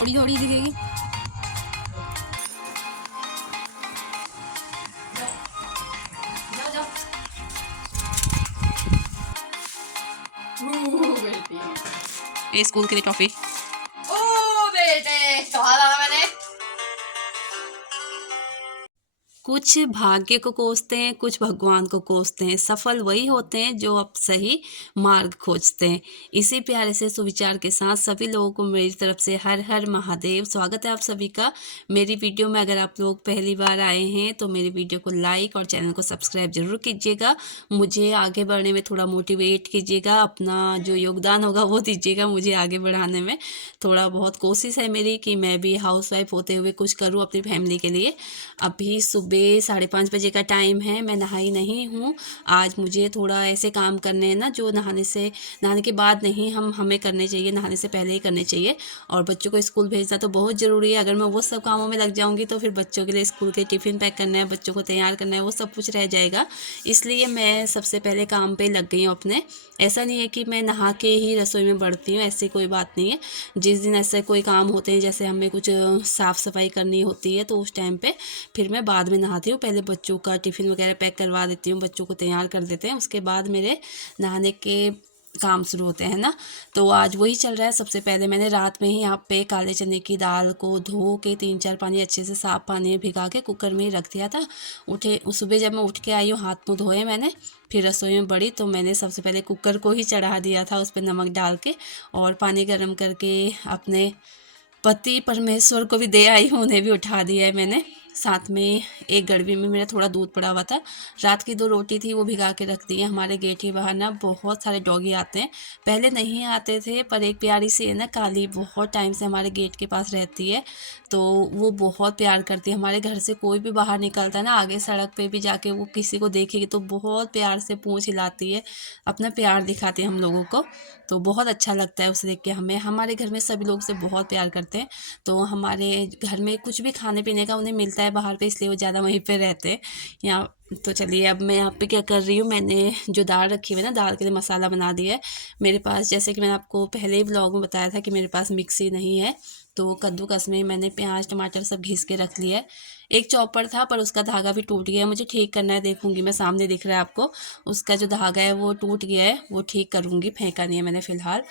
थोड़ी थोड़ी दिखेगी। बेटी ये स्कूल के लिए टॉफी। ओ बेटे कहा था मैंने। कुछ भाग्य को कोसते हैं, कुछ भगवान को कोसते हैं। सफल वही होते हैं जो अब सही मार्ग खोजते हैं। इसी प्यारे से सुविचार के साथ सभी लोगों को मेरी तरफ से हर हर महादेव। स्वागत है आप सभी का मेरी वीडियो में। अगर आप लोग पहली बार आए हैं तो मेरी वीडियो को लाइक और चैनल को सब्सक्राइब जरूर कीजिएगा। मुझे आगे बढ़ने में थोड़ा मोटिवेट कीजिएगा, अपना जो योगदान होगा वो दीजिएगा मुझे आगे बढ़ाने में। थोड़ा बहुत कोशिश है मेरी कि मैं भी हाउसवाइफ होते हुए कुछ करूँ अपनी फैमिली के लिए। अभी सुबह 5:30 बजे का टाइम है, मैं नहाई नहीं हूँ। आज मुझे थोड़ा ऐसे काम करने हैं ना जो नहाने के बाद नहीं, हमें करने चाहिए, नहाने से पहले ही करने चाहिए। और बच्चों को स्कूल भेजना तो बहुत ज़रूरी है। अगर मैं वो सब कामों में लग जाऊँगी तो फिर बच्चों के लिए स्कूल के टिफ़िन पैक करना है, बच्चों को तैयार करना है, वो सब कुछ रह जाएगा। इसलिए मैं सबसे पहले काम पे लग गई हूँ अपने। ऐसा नहीं है कि मैं नहा के ही रसोई में बढ़ती हूँ, ऐसी कोई बात नहीं है। जिस दिन ऐसे कोई काम होते हैं, जैसे हमें कुछ साफ़ सफाई करनी होती है, तो उस टाइम पे फिर मैं बाद में नहाती हूँ। पहले बच्चों का टिफ़िन वगैरह पैक करवा देती हूँ, बच्चों को तैयार कर देते हैं, उसके बाद मेरे नहाने के काम शुरू होते हैं ना। तो आज वही चल रहा है। सबसे पहले मैंने रात में ही यहाँ पे काले चने की दाल को धो के 3-4 पानी अच्छे से साफ़ पानी में भिगा के कुकर में ही रख दिया था। सुबह जब मैं उठ के आई हूँ, हाथ मुँह धोए मैंने, फिर रसोई में बढ़ी तो मैंने सबसे पहले कुकर को ही चढ़ा दिया था, उस पर नमक डाल के और पानी गर्म करके अपने पति परमेश्वर को भी दे आई हूँ, उन्हें भी उठा दिया है मैंने। साथ में एक गड़बी में मेरा थोड़ा दूध पड़ा हुआ था, रात की 2 रोटी थी वो भिगा के रख दी है। हमारे गेट के बाहर ना बहुत सारे डॉगी आते हैं, पहले नहीं आते थे पर एक प्यारी सी है ना काली, बहुत टाइम से हमारे गेट के पास रहती है। तो वो बहुत प्यार करती है। हमारे घर से कोई भी बाहर निकलता है ना, आगे सड़क पे भी जाके वो किसी को देखेगी तो बहुत प्यार से पूँछ हिलाती है, अपना प्यार दिखाती है हम लोगों को। तो बहुत अच्छा लगता है उसे देख के हमें। हमारे घर में सभी लोग उसे बहुत प्यार करते हैं। तो हमारे घर में कुछ भी खाने पीने का उन्हें मिलता है बाहर पे, इसलिए वो ज़्यादा वहीं पे रहते हैं यहाँ। तो चलिए अब मैं यहाँ पे क्या कर रही हूँ, मैंने जो दाल रखी हुई है ना, दाल के लिए मसाला बना दिया है मेरे पास। जैसे कि मैंने आपको पहले ही ब्लॉग में बताया था कि मेरे पास मिक्सी नहीं है, तो कद्दूकस में मैंने प्याज टमाटर सब घिस के रख लिया है। एक चॉपर था पर उसका धागा भी टूट गया है, मुझे ठीक करना है, देखूंगी मैं, सामने दिख रहा है आपको। उसका जो धागा है वो टूट गया है, वो ठीक करूँगी, फेंका नहीं है मैंने फ़िलहाल।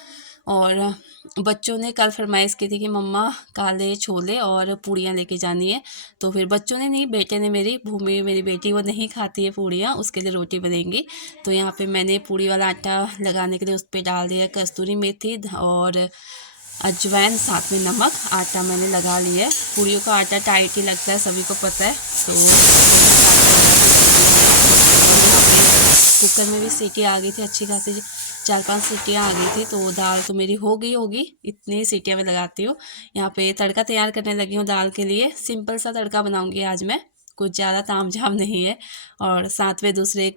और बच्चों ने कल फरमाइश की थी कि मम्मा काले छोले और पूड़ियाँ लेके जानी है। तो फिर बच्चों ने नहीं, बेटे ने, मेरी भूमि मेरी बेटी वो नहीं खाती है पूड़ियाँ, उसके लिए रोटी बनेंगी। तो यहाँ पे मैंने पूड़ी वाला आटा लगाने के लिए उस पर डाल दिया कस्तूरी मेथी और अजवाइन, साथ में नमक। आटा मैंने लगा लिया है। पूड़ियों का आटा टाइट ही लगता है, सभी को पता है। तो यहाँ पे कुकर में भी सीटी आ गई थी अच्छी खासी, 4-5 सीटियाँ आ गई थी। तो दाल तो मेरी हो गई होगी, इतनी सीटियाँ मैं लगाती हूँ। यहाँ पे तड़का तैयार करने लगी हूँ दाल के लिए। सिंपल सा तड़का बनाऊँगी आज मैं, कुछ ज़्यादा ताम झाम नहीं है। और साथ में दूसरे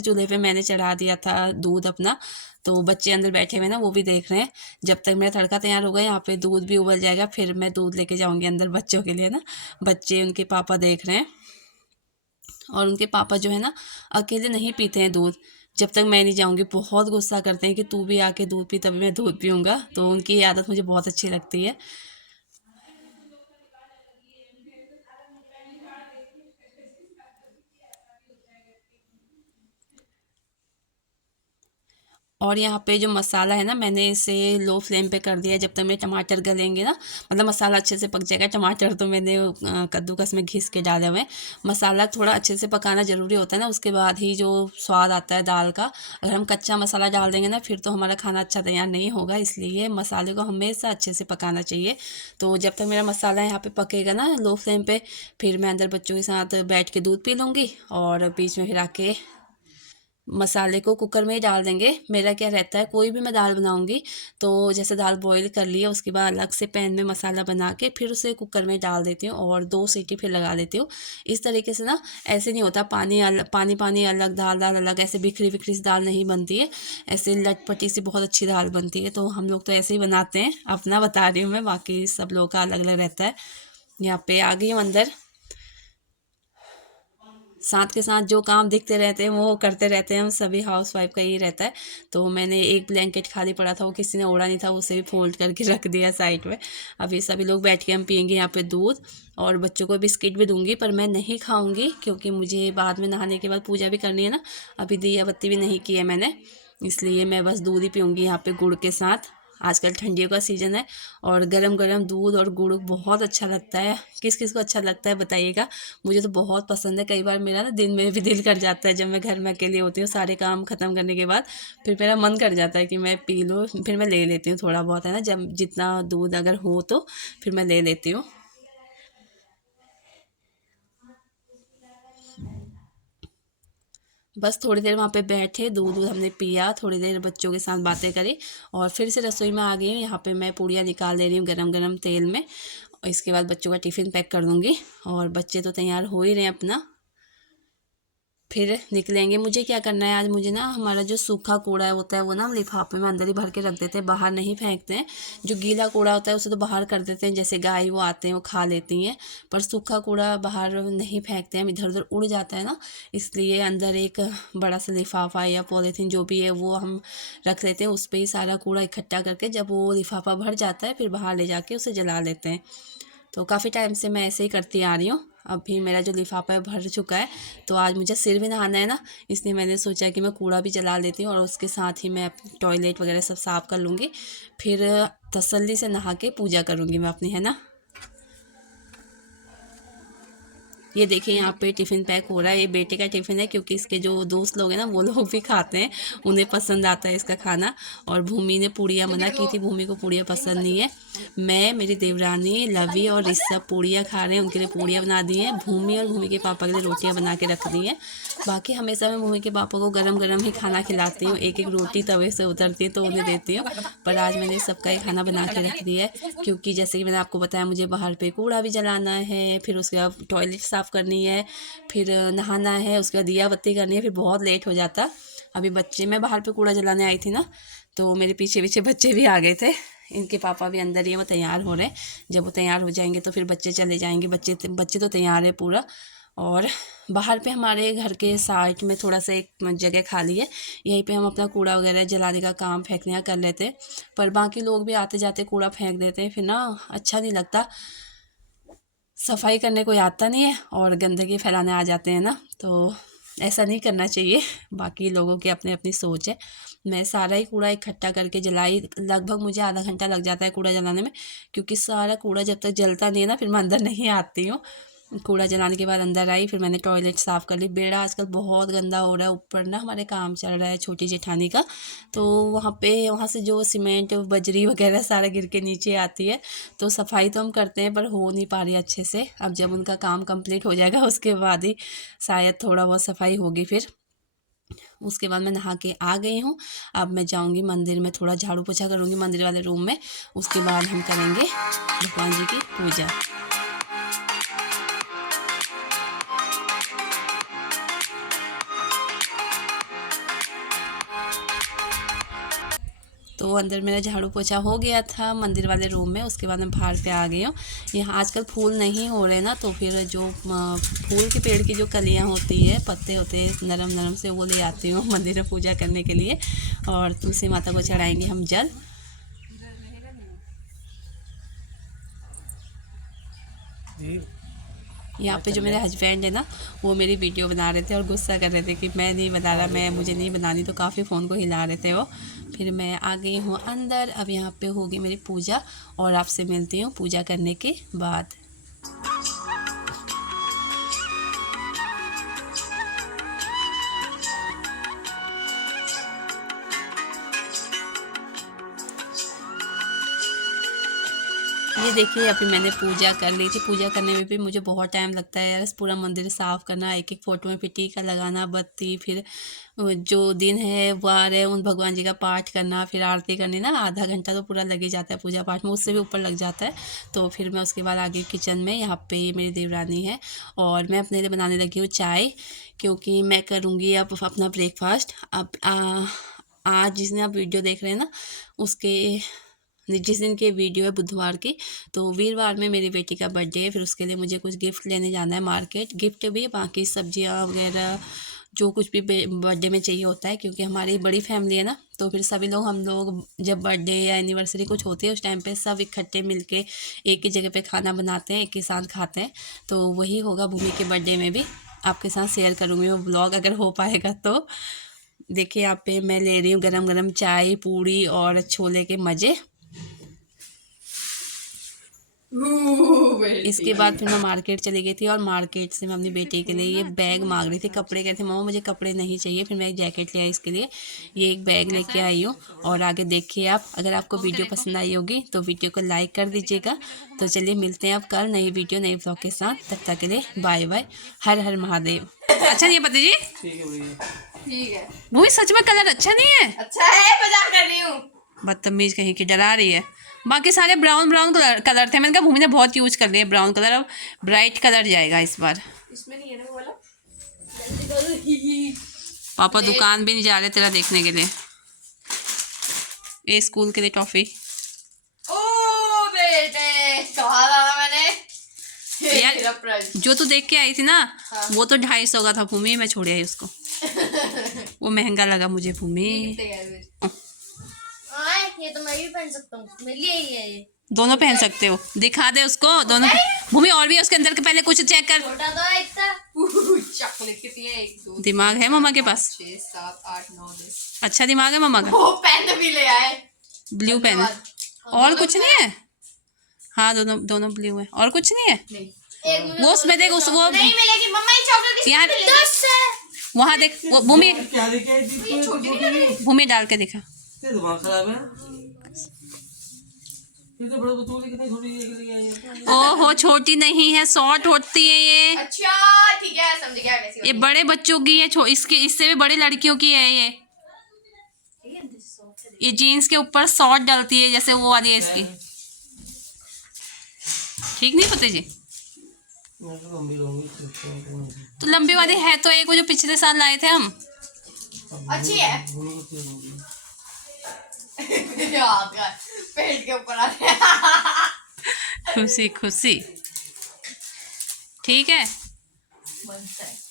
चूल्हे पे मैंने चढ़ा दिया था दूध अपना। तो बच्चे अंदर बैठे हुए ना, वो भी देख रहे हैं। जब तक मेरा तड़का तैयार होगा यहाँ पे दूध भी उबल जाएगा, फिर मैं दूध लेके जाऊँगी अंदर बच्चों के लिए ना। बच्चे उनके पापा देख रहे हैं और उनके पापा जो है ना अकेले नहीं पीते हैं दूध जब तक मैं नहीं जाऊँगी। बहुत गुस्सा करते हैं कि तू भी आके दूध पी तभी मैं दूध पीऊँगा। तो उनकी ये आदत मुझे बहुत अच्छी लगती है। और यहाँ पे जो मसाला है ना, मैंने इसे लो फ्लेम पे कर दिया है। जब तक मेरे टमाटर गलेंगे ना, मतलब मसाला अच्छे से पक जाएगा। टमाटर तो मैंने कद्दूकस में घिस के डाले हुए हैं। मसाला थोड़ा अच्छे से पकाना ज़रूरी होता है ना, उसके बाद ही जो स्वाद आता है दाल का। अगर हम कच्चा मसाला डाल देंगे ना, फिर तो हमारा खाना अच्छा तैयार नहीं होगा। इसलिए मसाले को हमेशा अच्छे से पकाना चाहिए। तो जब तक मेरा मसाला यहाँ पे पकेगा ना लो फ्लेम पे, फिर मैं अंदर बच्चों के साथ बैठ के दूध पी लूँगी और बीच में फिर आके मसाले को कुकर में ही डाल देंगे। मेरा क्या रहता है, कोई भी मैं दाल बनाऊँगी तो जैसे दाल बॉईल कर ली है, उसके बाद अलग से पैन में मसाला बना के फिर उसे कुकर में डाल देती हूँ और 2 सीटी फिर लगा देती हूँ। इस तरीके से ना ऐसे नहीं होता, पानी अलग, दाल अलग, ऐसे बिखरी-बिखरी सी दाल नहीं बनती है। ऐसे लटपटी सी बहुत अच्छी दाल बनती है। तो हम लोग तो ऐसे ही बनाते हैं, अपना बता रही हूँ मैं, बाकी सब लोग का अलग-अलग रहता है। यहाँ पे आ गई हूँ अंदर। साथ के साथ जो काम दिखते रहते हैं वो करते रहते हैं, हम सभी हाउसवाइफ का यही रहता है। तो मैंने एक ब्लैंकेट खाली पड़ा था, वो किसी ने ओढ़ा नहीं था, उसे भी फोल्ड करके रख दिया साइड में। अभी सभी लोग बैठ के हम पियेंगे यहाँ पे दूध, और बच्चों को बिस्किट भी दूंगी, पर मैं नहीं खाऊंगी क्योंकि मुझे बाद में नहाने के बाद पूजा भी करनी है ना। अभी दिया बत्ती भी नहीं की है मैंने, इसलिए मैं बस दूध ही पीऊँगी यहाँ पे गुड़ के साथ। आजकल ठंडियों का सीज़न है और गरम गरम दूध और गुड़ बहुत अच्छा लगता है। किस किस को अच्छा लगता है बताइएगा। मुझे तो बहुत पसंद है। कई बार मेरा ना दिन में भी दिल कर जाता है, जब मैं घर में अकेली होती हूँ सारे काम ख़त्म करने के बाद, फिर मेरा मन कर जाता है कि मैं पी लूँ। फिर मैं ले लेती हूँ थोड़ा बहुत, है ना, जब जितना दूध अगर हो तो फिर मैं ले लेती हूँ। बस थोड़ी देर वहाँ पे बैठे, दूध दूध हमने पिया, थोड़ी देर बच्चों के साथ बातें करी, और फिर से रसोई में आ गई हूँ। यहाँ पे मैं पूड़ियाँ निकाल दे रही हूँ गरम गरम तेल में, और इसके बाद बच्चों का टिफ़िन पैक कर दूँगी। और बच्चे तो तैयार हो ही रहे हैं अपना, फिर निकलेंगे। मुझे क्या करना है आज, मुझे ना हमारा जो सूखा कूड़ा होता है वो ना हम लिफाफे में अंदर ही भर के रख देते हैं, बाहर नहीं फेंकते हैं। जो गीला कूड़ा होता है उसे तो बाहर कर देते हैं, जैसे गाय वो आते हैं वो खा लेती हैं, पर सूखा कूड़ा बाहर नहीं फेंकते हैं, हम इधर उधर उड़ जाता है ना, इसलिए अंदर एक बड़ा सा लिफाफा या पॉलीथीन जो भी है वो हम रख लेते हैं। उस पर ही सारा कूड़ा इकट्ठा करके जब वो लिफाफा भर जाता है फिर बाहर ले जाके उसे जला लेते हैं। तो काफ़ी टाइम से मैं ऐसे ही करती आ रही हूँ। अभी मेरा जो लिफाफा है भर चुका है, तो आज मुझे सिर भी नहाना है ना, इसलिए मैंने सोचा कि मैं कूड़ा भी जला लेती हूँ और उसके साथ ही मैं अपनी टॉयलेट वगैरह सब साफ़ कर लूँगी। फिर तसल्ली से नहा के पूजा करूँगी मैं अपनी, है ना। ये देखिए यहाँ पे टिफ़िन पैक हो रहा है। ये बेटे का टिफ़िन है क्योंकि इसके जो दोस्त लोग हैं ना वो लोग भी खाते हैं, उन्हें पसंद आता है इसका खाना। और भूमि ने पूड़ियाँ मना की थी, भूमि को पूड़ियाँ पसंद नहीं है। मैं, मेरी देवरानी, लवी और ऋषभ पूड़ियाँ खा रहे हैं, उनके लिए पूड़ियाँ बना दी हैं। भूमि और भूमि के पापा के लिए रोटियाँ बना के रख दी हैं। बाकी हमेशा मैं भूमि के पापा को गरम गरम ही खाना खिलाती हूँ, एक एक रोटी तवे से उतरती है तो उन्हें देती हूँ। पर आज मैंने सबका ही खाना बना के रख दिया है, क्योंकि जैसे कि मैंने आपको बताया मुझे बाहर पे कूड़ा भी जलाना है, फिर उसके बाद टॉयलेट साफ़ करनी है, फिर नहाना है, उसके बाद दिया बत्ती करनी है, फिर बहुत लेट हो जाता। अभी बच्चे, मैं बाहर पे कूड़ा जलाने आई थी ना, तो मेरे पीछे पीछे बच्चे भी आ गए थे। इनके पापा भी अंदर ही हैं, वो तैयार हो रहे हैं। जब वो तैयार हो जाएंगे तो फिर बच्चे चले जाएंगे। बच्चे बच्चे तो तैयार है पूरा। और बाहर पे हमारे घर के साइड में थोड़ा सा एक जगह खाली है, यहीं पे हम अपना कूड़ा वगैरह जलाने का काम, फेंकने का कर लेते हैं। पर बाकी लोग भी आते जाते कूड़ा फेंक देते हैं, फिर ना अच्छा नहीं लगता। सफाई करने कोई आता नहीं है और गंदगी फैलाने आ जाते हैं ना, तो ऐसा नहीं करना चाहिए। बाकी लोगों की अपनी अपनी सोच है। मैं सारा ही कूड़ा इकट्ठा करके जलाई, लगभग मुझे आधा घंटा लग जाता है कूड़ा जलाने में, क्योंकि सारा कूड़ा जब तक जलता नहीं है ना फिर मैं अंदर नहीं आती हूँ। कूड़ा जलाने के बाद अंदर आई, फिर मैंने टॉयलेट साफ़ कर ली। बेड़ा आजकल बहुत गंदा हो रहा है, ऊपर ना हमारे काम चल रहा है छोटी जेठानी का, तो वहाँ से जो सीमेंट बजरी वगैरह सारा गिर के नीचे आती है। तो सफाई तो हम करते हैं पर हो नहीं पा रही अच्छे से। अब जब उनका काम कंप्लीट हो जाएगा उसके बाद ही शायद थोड़ा बहुत सफाई होगी। फिर उसके बाद मैं नहा के आ गई हूँ। अब मैं जाऊँगी मंदिर में, थोड़ा झाड़ू पोछा करूँगी मंदिर वाले रूम में, उसके बाद हम करेंगे भगवान जी की पूजा। तो अंदर मेरा झाड़ू पोछा हो गया था मंदिर वाले रूम में, उसके बाद मैं बाहर पे आ गई हूँ। यहाँ आजकल फूल नहीं हो रहे ना, तो फिर जो फूल के पेड़ की जो कलियाँ होती है, पत्ते होते हैं नरम नरम से, वो ले आती हूँ मंदिर में पूजा करने के लिए। और तुलसी माता को चढ़ाएंगे हम जल। यहाँ पे जो मेरे हस्बैंड है ना, वो मेरी वीडियो बना रहे थे और गुस्सा कर रहे थे कि मैं नहीं बना रहा, मैं मुझे नहीं बनानी, तो काफ़ी फ़ोन को हिला रहे थे वो। फिर मैं आ गई हूँ अंदर। अब यहाँ पे होगी मेरी पूजा और आपसे मिलती हूँ पूजा करने के बाद। ये देखिए अभी मैंने पूजा कर ली थी। पूजा करने में भी मुझे बहुत टाइम लगता है यार, पूरा मंदिर साफ़ करना, एक एक फ़ोटो में फिर टीका लगाना, बत्ती, फिर जो दिन है वार है उन भगवान जी का पाठ करना, फिर आरती करनी ना, आधा घंटा तो पूरा लग ही जाता है पूजा पाठ में, उससे भी ऊपर लग जाता है। तो फिर मैं उसके बाद आ गई किचन में। यहाँ पे मेरी देवरानी है और मैं अपने लिए बनाने लगी हूँ चाय, क्योंकि मैं करूँगी अब अपना ब्रेकफास्ट। अब आज जिसने आप वीडियो देख रहे हैं ना, उसके जिस दिन की वीडियो है बुधवार की, तो वीरवार में मेरी बेटी का बर्थडे है। फिर उसके लिए मुझे कुछ गिफ्ट लेने जाना है मार्केट। गिफ्ट भी, बाकी सब्जियां वगैरह जो कुछ भी बर्थडे में चाहिए होता है, क्योंकि हमारी बड़ी फैमिली है ना, तो फिर सभी लोग, हम लोग जब बर्थडे या एनिवर्सरी कुछ होती है उस टाइम पे सब इकट्ठे मिलके एक ही जगह पे खाना बनाते हैं, एक ही साथ खाते हैं। तो वही होगा भूमि के बर्थडे में भी। आपके साथ शेयर करूँगी वो ब्लॉग, अगर हो पाएगा तो। देखिए यहाँ पे मैं ले रही हूँ गरम गरम चाय, पूड़ी और छोले के मज़े। इसके बाद फिर मैं मार्केट चली गई थी, और मार्केट से मैं अपनी बेटी के लिए ये बैग मांग रही थी, कपड़े। कहते मम्मा मुझे कपड़े नहीं चाहिए, फिर मैं एक जैकेट ले आई इसके लिए। ये एक बैग लेके आई हूँ। और आगे देखिए आप, अगर आपको वीडियो पसंद आई होगी तो वीडियो को लाइक कर दीजिएगा। तो चलिए मिलते हैं अब कल नई वीडियो नई ब्लॉग के साथ। तब तक के लिए बाय बाय, हर हर महादेव। अच्छा नहीं है पति जी? ठीक है। वो सच में कलर अच्छा नहीं है? अच्छा है, मजाक कर रही हूँ। बदतमीज कहीं की, डरा रही है। बाकी सारे ब्राउन ब्राउन कलर थे, मैंने कहा भूमि ने बहुत यूज कर लिया ब्राउन कलर, अब ब्राइट कलर जाएगा इस बार। इसमें नहीं है ना वो वाला। जल्दी करो। पापा दुकान भी नहीं जा रहे तेरा देखने के लिए। ए स्कूल के लिए टॉफी। ओ बेटे, कहा था मैंने यार जो तू देख के आई थी ना, हाँ। वो तो 250 का था भूमि, मैं छोड़ आई उसको। वो महंगा लगा मुझे भूमि। ये तो मैं भी पहन सकता हूँ, मेरे लिए ही है ये। दोनों पहन सकते हो, दिखा दे उसको दोनों। भूमि और भी उसके अंदर के पहले कुछ चेक कर। छोटा तो है इतना। चॉकलेट कितनी है? 1 2 दिमाग है मम्मा के पास? 6 7 8 9 10। अच्छा दिमाग है मम्मा का। वो पेन भी ले आए। ब्लू पेन है। और कुछ नहीं है? हाँ दोनों दोनों ब्लू है, और कुछ नहीं है? नहीं। वो उसमें देख, उस वो नहीं मिलेगी मम्मा, ये चॉकलेट किसने यार, मिलेगी? 10 है। वहाँ देख, वो भूमि, क्या लेके आई थी? ये छोटी नहीं लगी। भूमि डाल के दिखा। तेरा दिमाग खराब है। ये तो बड़ा बतूली कितनी छोटी लेके आई है। ओहो छोटी नहीं है, शॉर्ट होती है ये। अच्छा ठीक है, समझ गया कैसी ये बड़े बच्चों की है, इसके इससे भी बड़ी लड़कियों की है ये। ये जीन्स के ऊपर शॉर्ट डलती है, जैसे वो वाली है इसकी। ठीक नहीं पता जी? मैं तो लंबी रहूंगी। तो लंबी वाली है तो एक वो जो पिछले साल लाए थे हम। अच्छी है। याद कर, पेट के ऊपर आ गया। खुशी खुशी, ठीक है। बनता है।